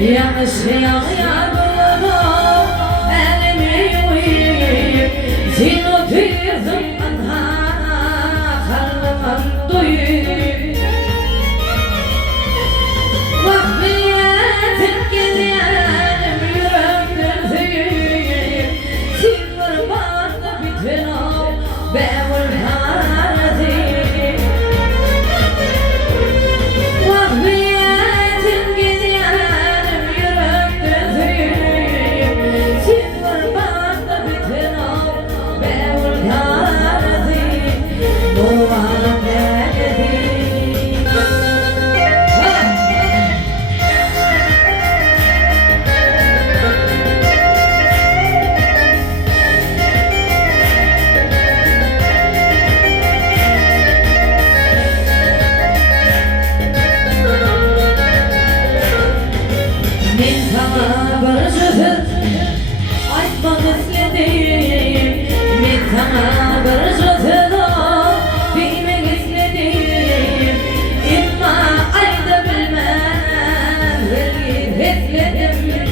yanlış yağmuru elimi yuyup zino tüyürdüm anha kalbim duyup vakfiyetim gidelim yürekten tüyüp sinir vardı bütün o bevul hadi vakfiyetim gidelim yürekten tüyüp sinir vardı bütün o bevul hadi bu alemdeki men sana bir sözü aytmak istedim. Men sana bir sözü bilmek istedim. Ama ayta bilmem, belki etledim.